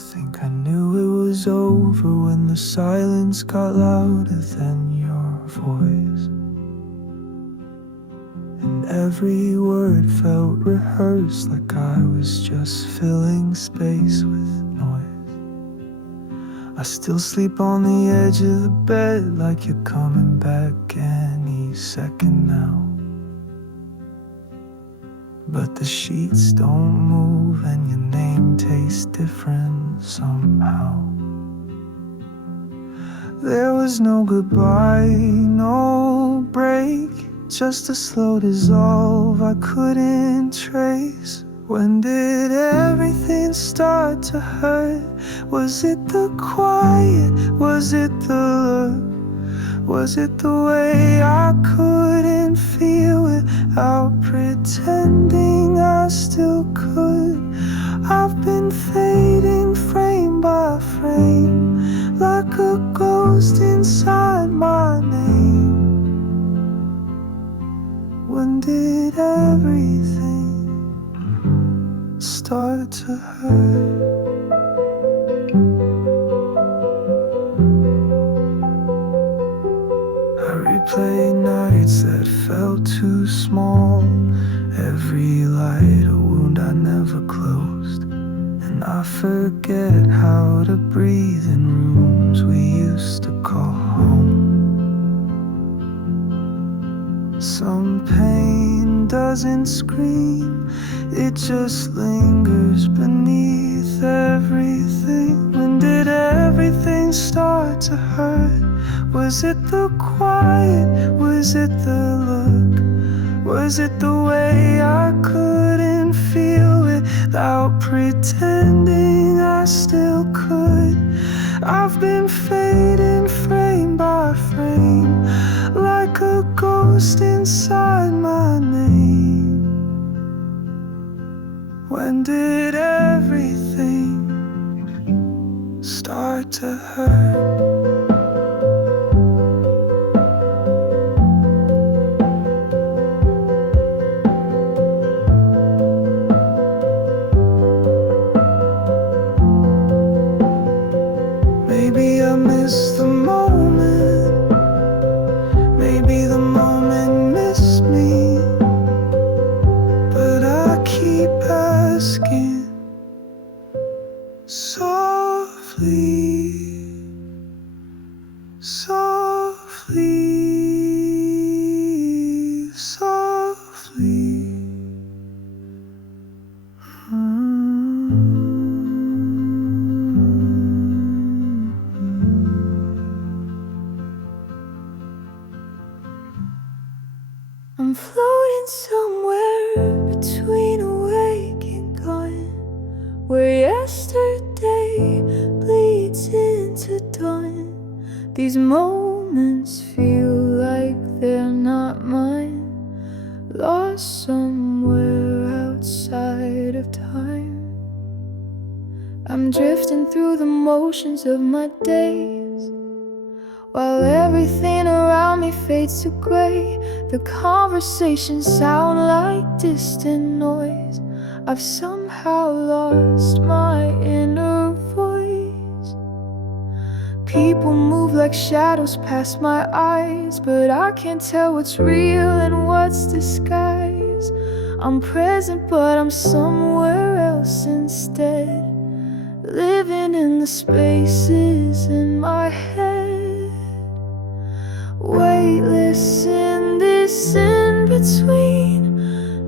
think I knew it was over when the silence got louder than your voice, and every word felt rehearsed, like I was just filling space with noise. I still sleep on the edge of the bed, like you're coming back any second now. But the sheets don't move, and your name tastes different somehow. There was no goodbye, no break, just a slow dissolve I couldn't trace. When did everything start to hurt? Was it the quiet? Was it the look? Was it the way I couldn't feel without pretending I still could? I've been fading frame by frame, like a ghost inside my name. When did everything start to hurt? I replay nights that felt too small, every light a wound I never closed, and I forget how to breathe in rooms we used to call home. Some pain doesn't scream, it just lingers beneath everything. When did everything start to hurt? Was it the quiet? Was it the look? Was it the way I couldn't feel without pretending I still could? I've been fading frame by frame, like a ghost inside my name. When did everything start to hurt? Maybe I missed the moment, maybe the moment missed me, but I keep asking softly, softly, softly. I'm floating somewhere between awake and gone, where yesterday bleeds into dawn. These moments feel like they're not mine, lost somewhere outside of time. I'm drifting through the motions of my days, while everything around me fades to gray. The conversations sound like distant noise. I've somehow lost my inner voice. People move like shadows past my eyes, but I can't tell what's real and what's disguise. I'm present, but I'm somewhere else instead, living in the spaces in my head, weightless in this in-between.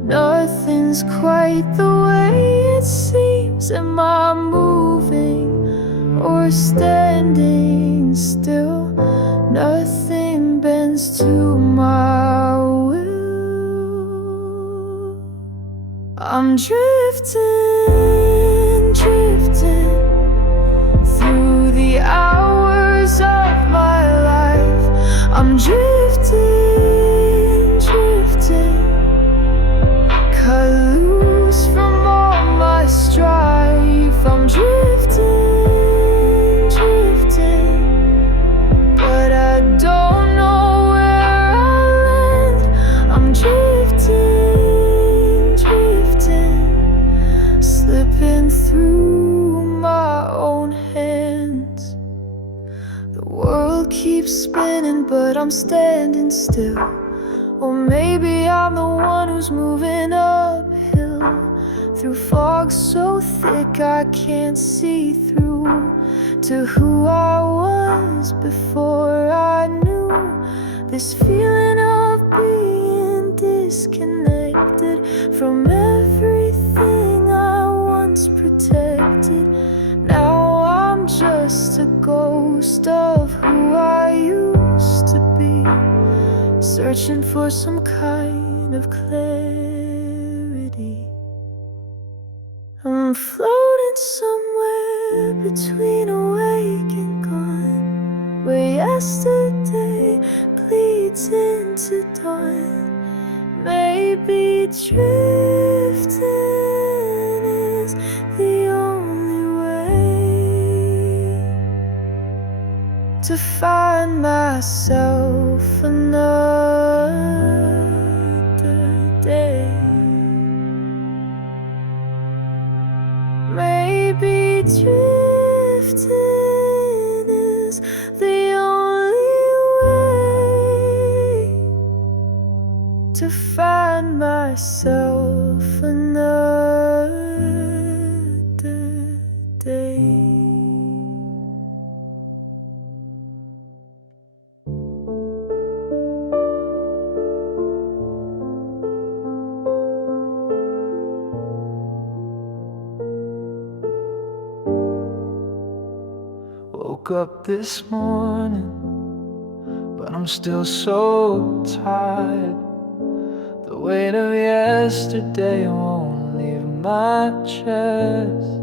Nothing's quite the way it seems. Am I moving or standing still? Nothing bends to my will. I'm drifting, drifting through the hours of my life. I'm drifting, drifting, cut loose from all my strife. I'm drifting, drifting, but I don't know where I'll land. I'm drifting, drifting, keeps spinning, but I'm standing still. Or maybe I'm the one who's moving uphill, through fog so thick I can't see through to who I was before I knew. This feeling of being disconnected from everything I once protected. Now I'm just a ghost of who I used to be, searching for some kind of clarity. I'm floating somewhere between awake and gone, where yesterday bleeds into dawn. Maybe drifting is the only way to find myself another day. Maybe drifting is the only way to find myself another day. Woke up this morning, but I'm still so tired. The weight of yesterday won't leave my chest.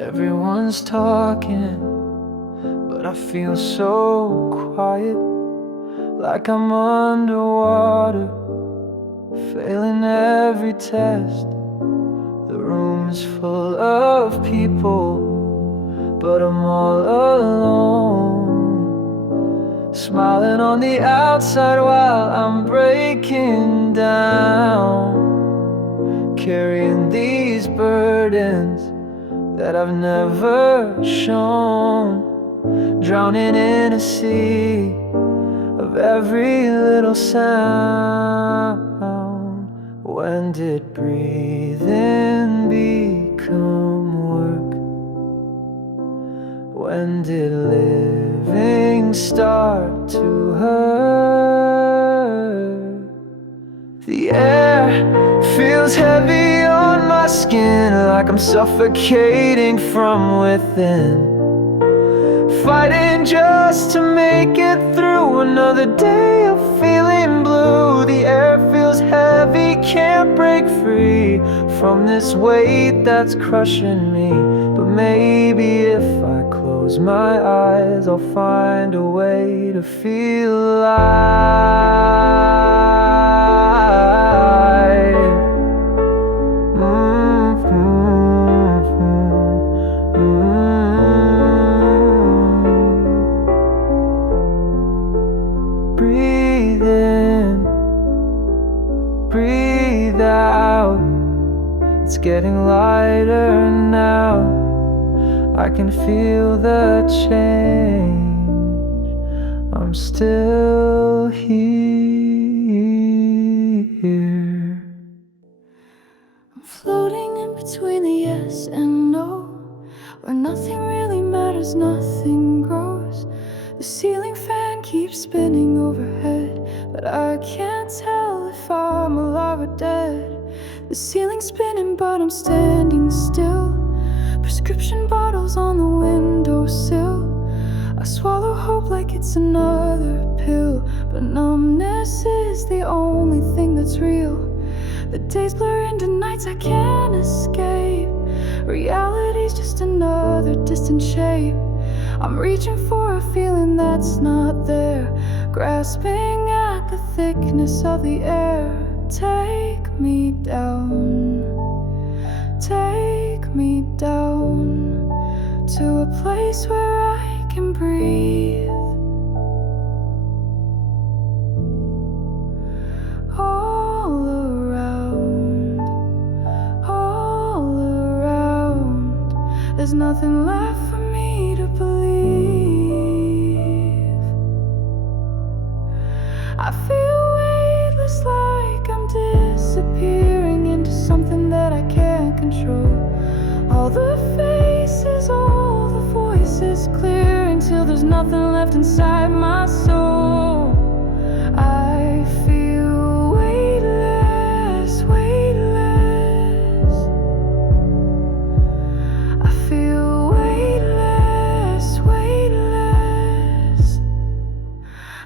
Everyone's talking, but I feel so quiet, like I'm underwater, failing every test. The room is full of people, but I'm all alone, smiling on the outside while I'm breaking down, carrying these burdens that I've never shown, drowning in a sea of every little sound. When did breathing become work? When did living start to hurt? The air feels heavy on my skin, like I'm suffocating from within, fighting just to make it through another day of feeling blue. The air feels heavy, can't break free from this weight that's crushing me. But maybe if I close my eyes, I'll find a way to feel alive. Breathe in, breathe out. It's getting lighter now. I can feel the change. I'm still here. I'm floating in between the yes and no, where nothing really matters, nothing grows. The ceiling fan keeps spinning overhead, but I can't tell if I'm alive or dead. The ceiling's spinning, but I'm standing still. Prescription bottles on the windowsill. I swallow hope like it's another pill, but numbness is the only thing that's real. The days blur into nights I can't escape. Reality's just another distant shape. I'm reaching for a feeling that's not there, grasping at the thickness of the air. Take me down, take me down to a place where I can breathe. All around, there's nothing left for me to believe. nothing left inside my soul. I feel weightless, weightless. I feel weightless, weightless.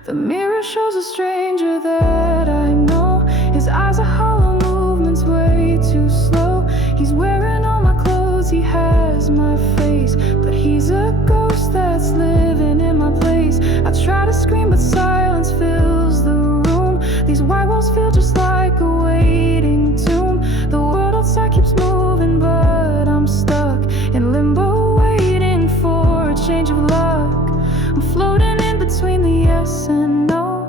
The mirror shows a stranger that I know. His eyes are hollow, movements way too slow. He's wearing all my clothes, he has my face, but he's a ghost that's living in my place. I try to scream, but silence fills the room. These white walls feel just like a waiting tomb. The world outside keeps moving, but I'm stuck in limbo, waiting for a change of luck. I'm floating in between the yes and no,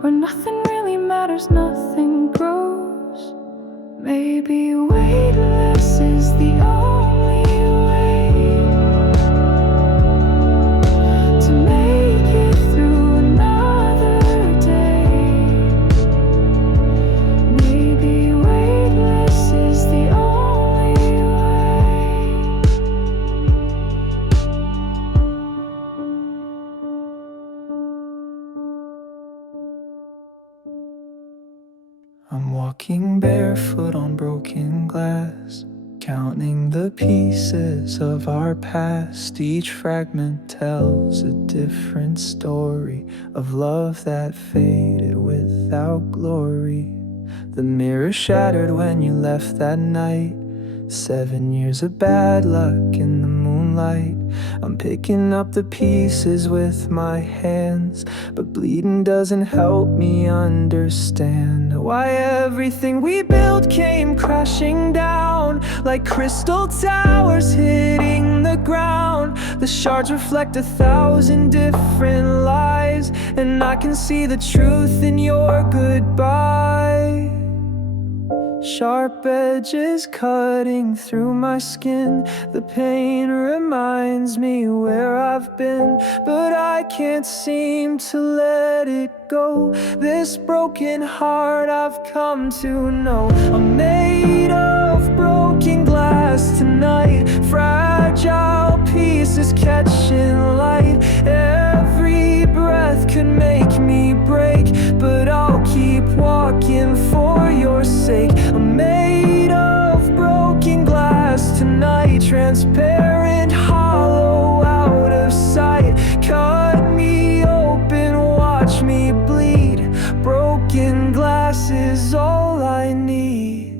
where nothing really matters, nothing grows. Maybe weightless is the only way to make it through another day. Maybe weightless is the only way. I'm walking barefoot on broken glass, counting the pieces of our past. Each fragment tells a different story of love that faded without glory. The mirror shattered when you left that night. 7 years of bad luck in the moonlight. I'm picking up the pieces with my hands, but bleeding doesn't help me understand why everything we built came crashing down, like crystal towers hitting the ground. The shards reflect 1,000 different lies, and I can see the truth in your goodbye. Sharp edges cutting through my skin. The pain reminds me where I've been, but I can't seem to let it go. This broken heart I've come to know. I'm made of broken glass tonight, fragile pieces catching light. Every breath could make me break, but I'll keep walking for your sake. I'm made of broken glass tonight, transparent, hollow, out of sight. Cut me open, watch me bleed. Broken glass is all I need.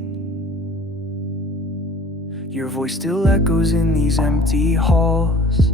Your voice still echoes in these empty halls,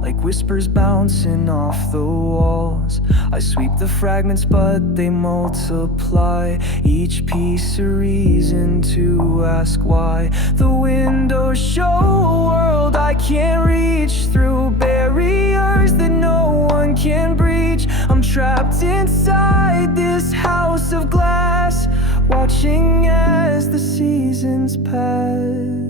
like whispers bouncing off the walls. I sweep the fragments, but they multiply. Each piece a reason to ask why. The windows show a world I can't reach, through barriers that no one can breach. I'm trapped inside this house of glass, watching as the seasons pass.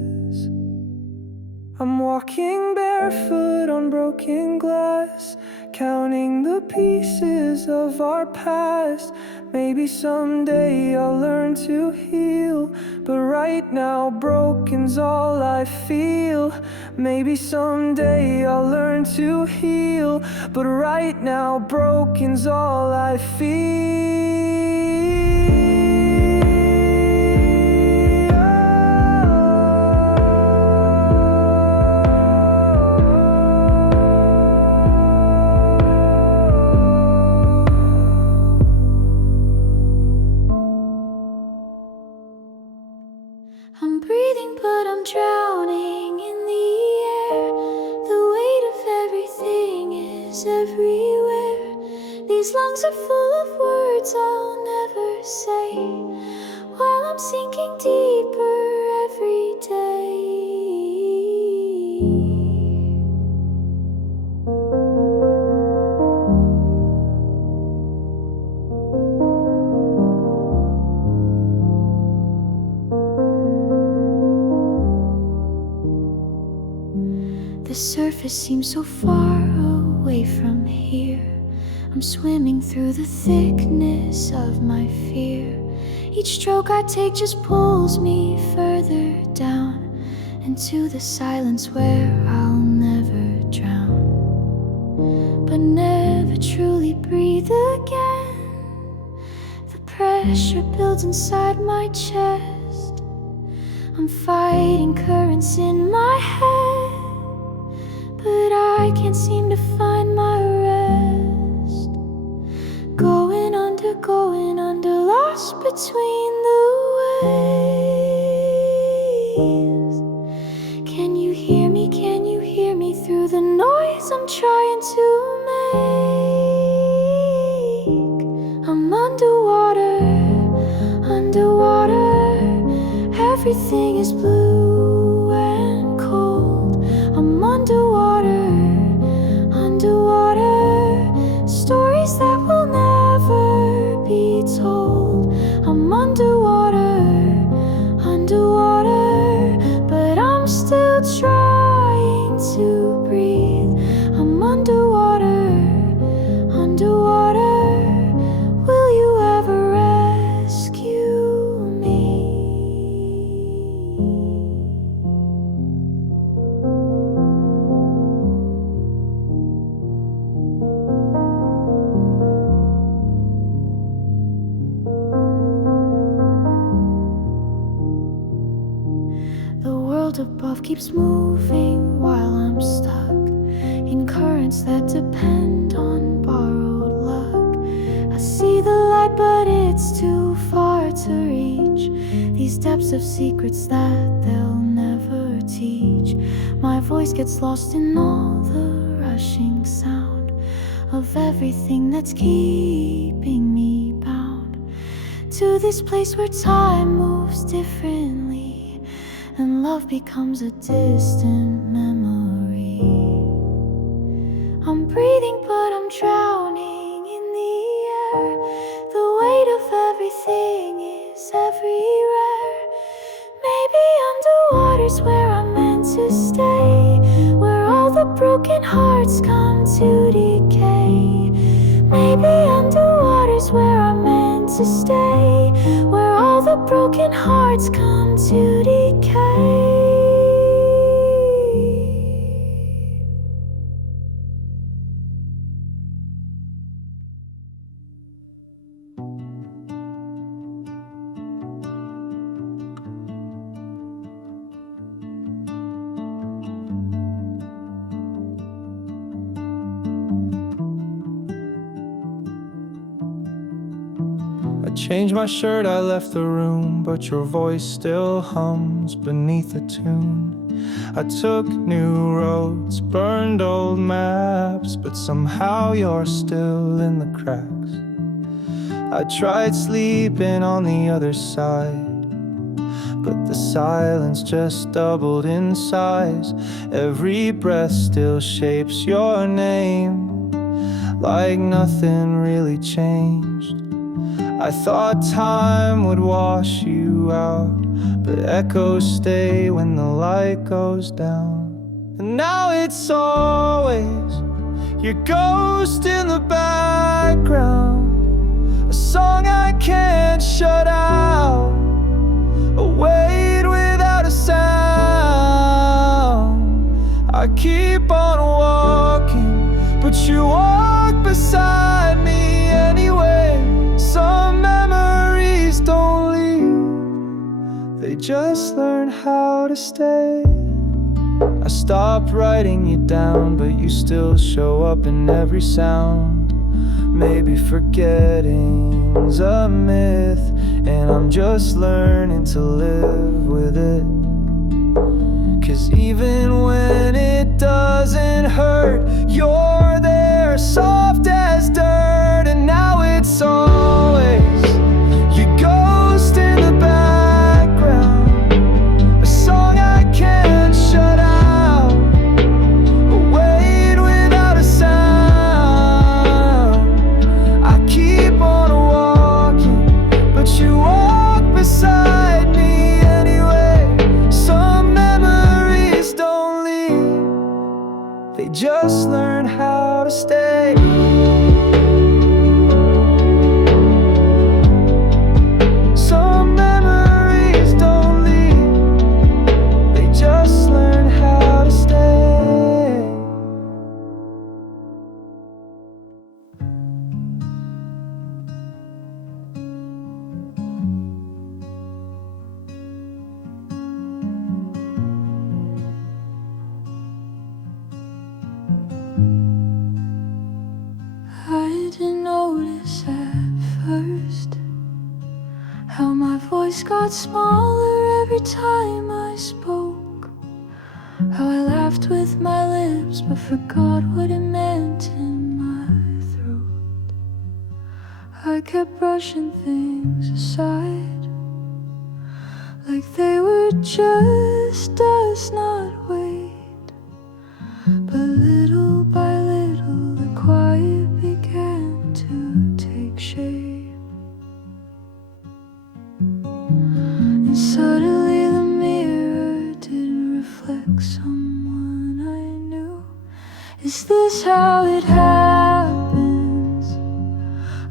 I'm walking barefoot on broken glass, counting the pieces of our past. Maybe someday I'll learn to heal, but right now broken's all I feel. Maybe someday I'll learn to heal, but right now broken's all I feel. I'm breathing, but I'm drowning in the air. The weight of everything is everywhere. These lungs are full of words I'll never say, while I'm sinking deeper every day. The surface seems so far away from here. I'm swimming through the thickness of my fear. Each stroke I take just pulls me further down into the silence where I'll never drown. breathe again. The pressure builds inside my chest. I'm fighting currents in my head, but I can't seem to find my rest. Going under, lost between the waves. Can you hear me? Can you hear me through the noise I'm trying to make? I'm underwater, underwater. Everything is blue and cold. I'm underwater, underwater. Stories that will never be told. I'm underwater, underwater, but I'm still trying to breathe. I'm underwater, underwater. Will you ever rescue me? The world above keeps moving while I'm stuck in currents that depend on borrowed luck. I see the light, but it's too far to reach. These depths of secrets that they'll never teach. My voice gets lost in all the rushing sound of everything that's keeping me bound to this place where time moves differently and love becomes a distant memory. I'm breathing, but I'm drowning in the air. The weight of everything is everywhere. Maybe underwater's where I'm meant to stay, where all the broken hearts come to decay. Maybe underwater's where I'm meant to stay, where all the broken hearts come to decay. I changed my shirt, I left the room, but your voice still hums beneath the tune. I took new roads, burned old maps, but somehow you're still in the cracks. I tried sleeping on the other side, but the silence just doubled in size. Every breath still shapes your name, like nothing really changed. I thought time would wash you out, but echoes stay when the light goes down. And now it's always your ghost in the background, a song I can't shut out, a weight without a sound. I keep on walking, but you walk beside me anyway. Some memories don't leave, they just learn how to stay. I stopped writing you down, but you still show up in every sound. Maybe forgetting's a myth, and I'm just learning to live with it. 'Cause even when it doesn't hurt, you're there, soft as dirt. And now it's always your ghost in the background, a song I can't shut out, a weight without a sound. I keep on walking, but you walk beside me anyway. Some memories don't leave, they just learn how to stay. Some memories don't leave, they just learn how to stay. voice got smaller every time I spoke. How I laughed with my lips but forgot what it meant in my throat. I kept brushing things aside like they were just dust, not weight. But little by little the quiet began to take shape. And suddenly the mirror didn't reflect someone I knew. Is this how it happens?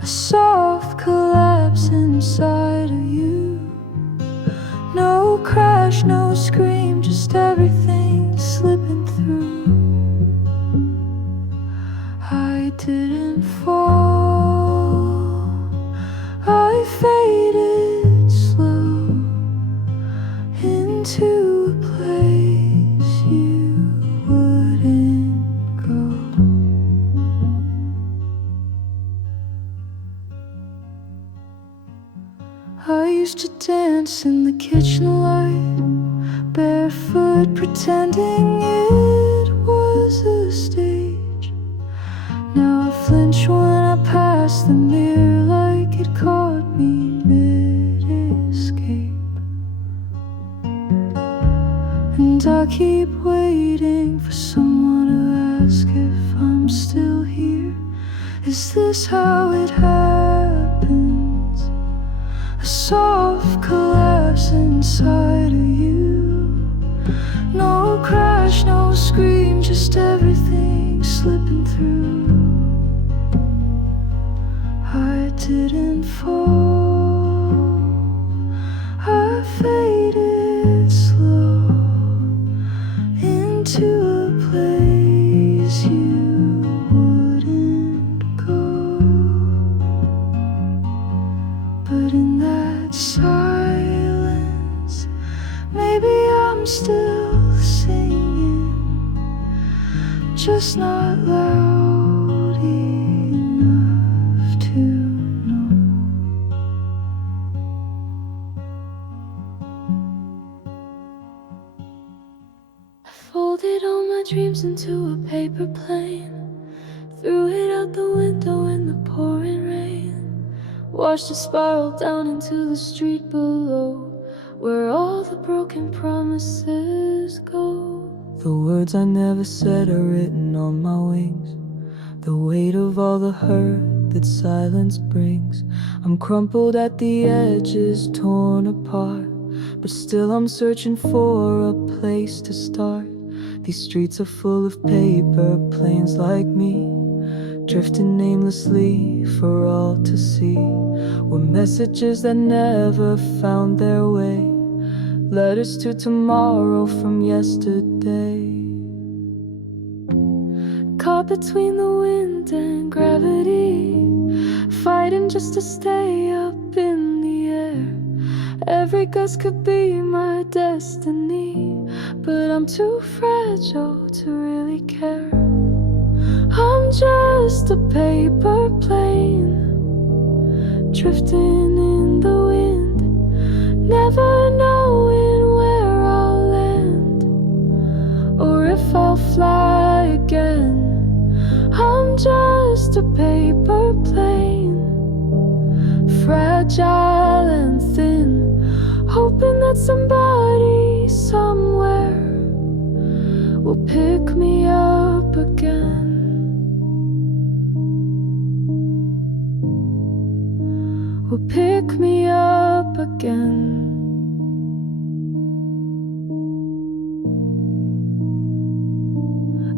A soft collapse inside of you. No crash, no scream, just everything slipping through. I didn't fall, I faded slow into a place you wouldn't go. I used to dance in the kitchen light, barefoot, pretending it was a stage. Now I flinch when I pass the mirror like it caught me mid-escape. And I keep waiting for someone to ask if I'm still here. Is this how it happens? A soft collapse inside of you. No crash, no scream, just everything slipping through. I didn't fall, I faded slow into a place you wouldn't go. But in that silence, maybe I'm still singing, just not loud enough to know. I folded all my dreams into a paper plane, threw it out the window in the pouring rain, watched it spiral down into the street below, where all the broken promises go. The words I never said are written on my wings, the weight of all the hurt that silence brings. I'm crumpled at the edges, torn apart, but still I'm searching for a place to start. These streets are full of paper planes like me, drifting aimlessly for all to see. Were messages that never found their way, letters to tomorrow from yesterday. Caught between the wind and gravity, fighting just to stay up in the air. Every gust could be my destiny, but I'm too fragile to really care. I'm just a paper plane, drifting in the wind, never knowing where I'll land or if I'll fly again. I'm just a paper plane, fragile and thin, hoping that somebody somewhere will pick me up again. Will pick me up again.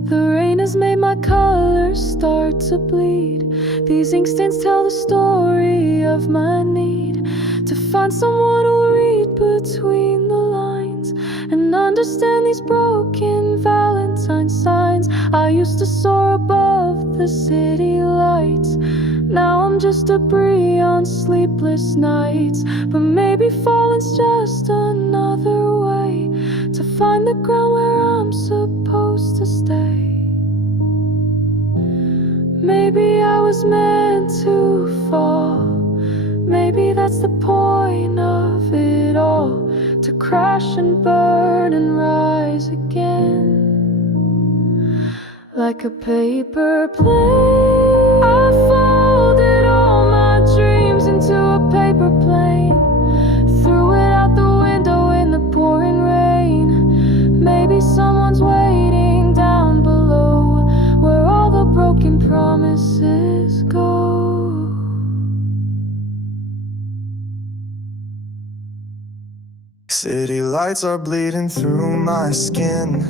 The rain has made my colors start to bleed. These ink stains tell the story of my need to find someone who'll read between the lines and understand these broken Valentine signs. I used to soar above the city lights, now I'm just debris on sleepless nights. But maybe falling's just another way to find the ground where I'm supposed to stay. Maybe I was meant to fall, maybe that's the point of it it all to crash and burn and rise again. Like a paper plane, I folded all my dreams into a paper plane, threw it out the window in the pouring rain. Maybe someone's waiting down below, where all the broken promises go. City lights are bleeding through my skin.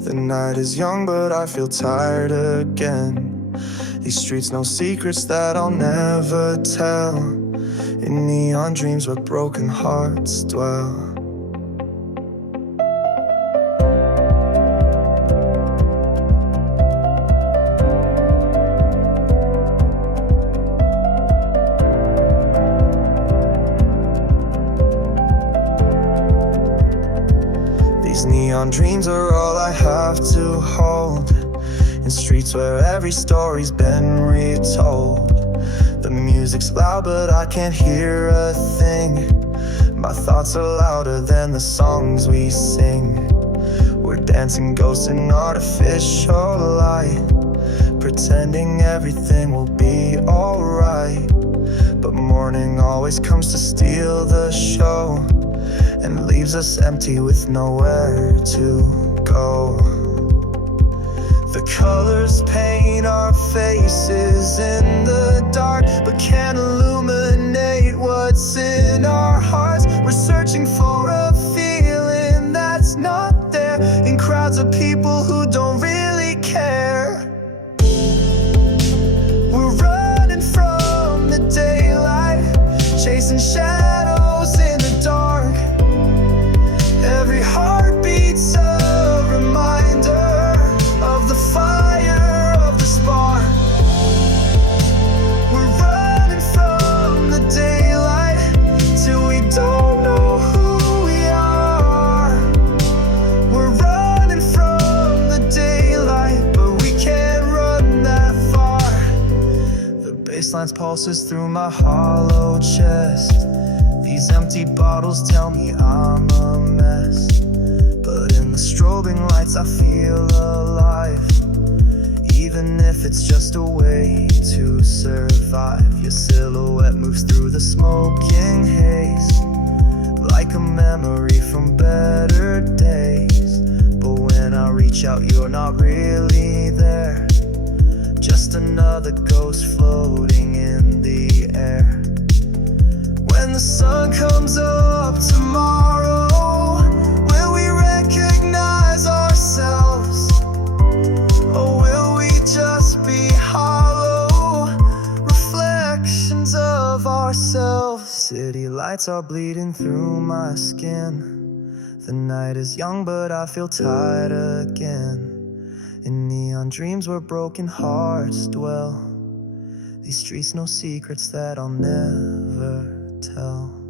The night is young, but I feel tired again. These streets know secrets that I'll never tell. In neon dreams where broken hearts dwell. These neon dreams are all I have to hold, in streets where every story's been retold. The music's loud but I can't hear a thing. My thoughts are louder than the songs we sing. We're dancing ghosts in artificial light, pretending everything will be alright. But morning always comes to steal the show, and leaves us empty with nowhere to go. The colors paint our faces in the dark, but can't illuminate what's in our hearts. We're searching for a feeling that's not there, in crowds of people who don't really care. We're running from the daylight, chasing shadows in the dark. Every heartbeat's a reminder of the fire of the spark. We're running from the daylight till we don't know who we are. We're running from the daylight, but we can't run that far. The bassline's pulses through my hollow chest. These empty bottles tell me I'm a mess, but in the strobing lights I feel alive. Even if it's just a way to survive. Your silhouette moves through the smoking haze, like a memory from better days. But when I reach out, you're not really there, just another ghost floating in the air. When the sun comes up tomorrow, will we recognize ourselves? Or will we just be hollow reflections of ourselves? City lights are bleeding through my skin. The night is young, but I feel tired again. In neon dreams where broken hearts dwell. These streets know secrets that I'll never tell.